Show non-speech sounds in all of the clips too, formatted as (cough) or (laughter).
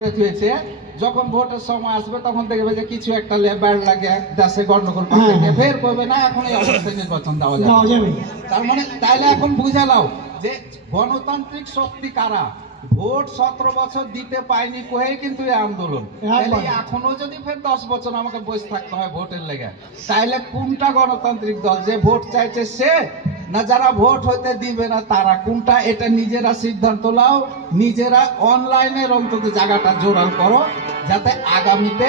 হয়েছে। যখন ভোটের সময় আসবে তখন দেখবে যে কিছু একটা লেবার লাগে দেশে গন্ডগোল পাকাইতে হ্যাঁ। ফের করবে না এখন এই অবস্থায় নির্বাচন দেওয়া যাবে। তার মানে তাইলে এখন বুঝালাও যে গণতান্ত্রিক শক্তি কারা? ভোট সতেরো বছর দিতে পায়নি কোহে কিন্তু এই আন্দোলন? এখনও যদি ফের দশ বছর আমাকে বসে থাকতে হয় ভোটের লেগে তাইলে কোনটা গণতান্ত্রিক দল? যে ভোট চাইছে সে না যারা ভোট হইতে দিবে না তারা কোনটা? এটা নিজেরা সিদ্ধান্ত নাও। নিজেরা অনলাইনের অন্তত জায়গাটা জোরাল করো যাতে আগামীতে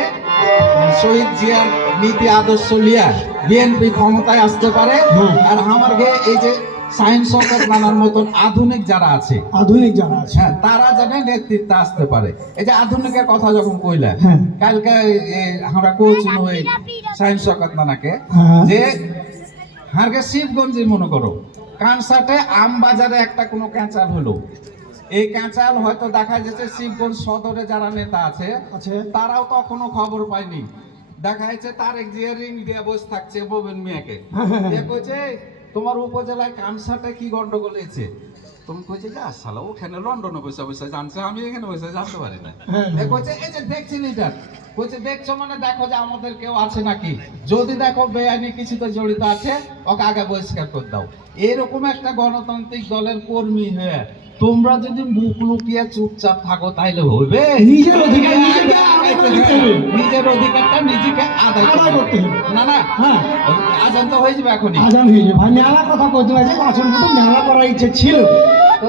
শহীদ জিয়ার নীতি আদর্শ লিয়া বিএনপি ক্ষমতায় আসতে পারে। আর আমার গে এই যে সায়েন্স সরকার নানার মতন আধুনিক যারা আছে আধুনিক যারা আছে। হ্যাঁ তারা যেন নেতৃত্বে আসতে পারে। এই যে আধুনিকের কথা যখন কইলা হ্যাঁ। কালকে আমরা কইছিল ওই সায়েন্স সরকার নানাকে হ্যাঁ। যে হারকে শিবগঞ্জে মনে করো। কানসার্টে আম বাজারে একটা কোনো ক্যান্সার হলো। এই ক্যান্সার হয়তো দেখা যাচ্ছে শিবগঞ্জ সদরে যারা নেতা আছে তারাও তারাও তখনো খবর পায়নি। দেখা যাচ্ছে তার এক জিয়া রিং দিয়ে বসে থাকছে বোবেন মিয়াকে। (laughs) তোমার উপজেলায় কানসাটে কি গন্ডগোল হয়েছে? তুমি কইছে যে আসলে ওখানে লন্ডনে বসে বসে জানছে আমি এখানে বসে জানতে পারি না। হ্যাঁ। কইছে এই যে দেখছি লিডার কইছে দেখছ মানে দেখো যে আমাদের কেউ আছে নাকি? যদি দেখো বেআইনি কিছুতে জড়িত আছে ওকে আগে বহিষ্কার করে দাও। এরকম একটা গণতান্ত্রিক দলের কর্মী হয়ে তোমরা যদি মুখ লুকিয়ে চুপচাপ থাকো তাইলে হবে নিজের অধিকার অধিকারটা নিজেকে আদায় আদায় করতে হবে। না না। হ্যাঁ। আজান তো হয়ে যাবে এখনই। আজান হয়ে যাবে। ভাই মেলা কথা কইতে পারছে কিন্তু মেলা করার ইচ্ছে ছিল। তো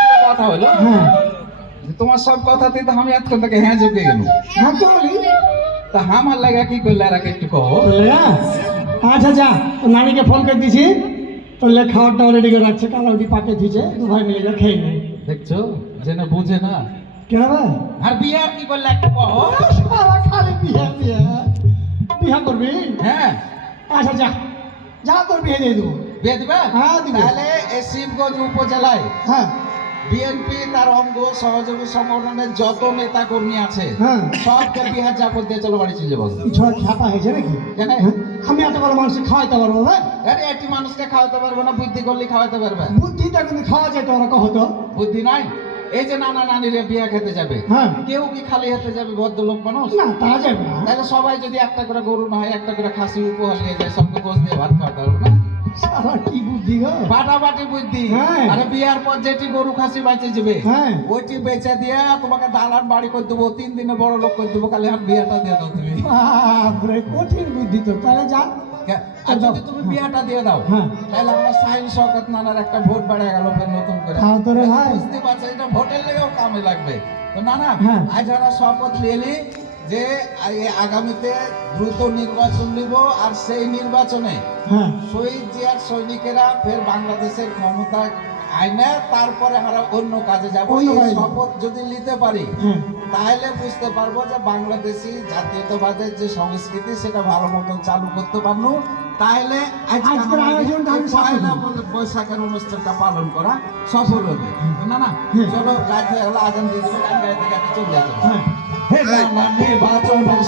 একটা কথা হলো হ্যাঁ। তোমার সব কথাতে তো আমি এতক্ষণ থেকে হ্যাঁ জেগে গেল হ্যাঁ তো বলি। তা আমার লাগা কি করলে আর একটু বললে, হ্যাঁ? আচ্ছা যা তো নানিকে ফোন করে দিছি। তোর লে খাবারটা রেডি করে রাখছে কালাউটি পাকে দিছে দু ভাই মিলে খেয়ে নেই দেখছ? যে না বুঝে না। কেন আর বিয়ে আর কি করলে একটু সারা খালি বিয়া বিয়া। বিয়া করবি? হ্যাঁ। আচ্ছা যা। যা তোর বিয়ে দিয়ে দেবো। বিয়ে দিবে? হ্যাঁ। তাহলে এই শিবগঞ্জ উপজেলায় হ্যাঁ। বিএনপি তার অঙ্গ সহযোগী সংগঠনের যত নেতা কর্মী আছে হ্যাঁ। সবকে বিহার চাপর দিয়ে চলো বাড়ি চলে যাব খ্যাপা হয়েছে নাকি? কেন? হ্যাঁ? আমি এত বড় মানুষ খাওয়াইতে পারব ভাই আরে একটি মানুষকে খাওয়াতে পারবে না বুদ্ধি করলে খাওয়াতে পারবে। বুদ্ধিটা কিন্তু খাওয়া যেত ওরা কহতো বুদ্ধি নাই এই যে নানা নানিরা বিয়া খেতে যাবে হ্যাঁ। কেউ কি খালি হাতে যাবে ভদ্রলোক মানুষ? না তা যাবে না। তাহলে সবাই যদি একটা করে গরু না হয় একটা করে খাসি উপহার নিয়ে যায় সবকে গোস দিয়ে ভাত খাওয়াতে পারবে না? সারা কি বুদ্ধি গো? বাটাবাটি বুদ্ধি। হ্যাঁ। আরে বিয়ার পর যেটি গরু খাসি বেঁচে যাবে হ্যাঁ। ওইটি বেচে দিয়ে তোমাকে দালান বাড়ি করে দেবো তিন দিনে বড় লোক করে দেবো খালি বিয়াটা দিয়ে দাও তুমি। বাপরে কঠিন বুদ্ধি তো। তাহলে যা। আর যদি তুমি বিয়াটা দিয়ে দাও হ্যাঁ। তাহলে আমার সাইন শওকত নানার একটা ভোট বেড়ে গেল নতুন খাও তো রে ভাই। বুঝতে পারছে এটা ভোটের লেগেও কামে লাগবে। তো না না হ্যাঁ। আজ আমরা শপথ নিয়ে যে আগামীতে দ্রুত নির্বাচন নিব আর সেই নির্বাচনে হ্যাঁ। শহীদ জিয়ার সৈনিকেরা ফের বাংলাদেশের ক্ষমতা আইনে তারপরে আমরা অন্য কাজে যাব। শপথ যদি নিতে পারি হ্যাঁ। তাহলে বুঝতে পারব যে বাংলাদেশি জাতীয়তাবাদের যে সংস্কৃতি সেটা ভালো মতন চালু করতে পারল তাহলে আজকের আয়োজনটা আমি পয়লা বৈশাখের অনুষ্ঠানটা পালন করা সফল হবে। না না হ্যাঁ। চলো রাত হয়ে গেলে আজান দিয়ে দেবে গান গাইতে গাইতে চলে যাবে। হ্যাঁ। নির্বাচনের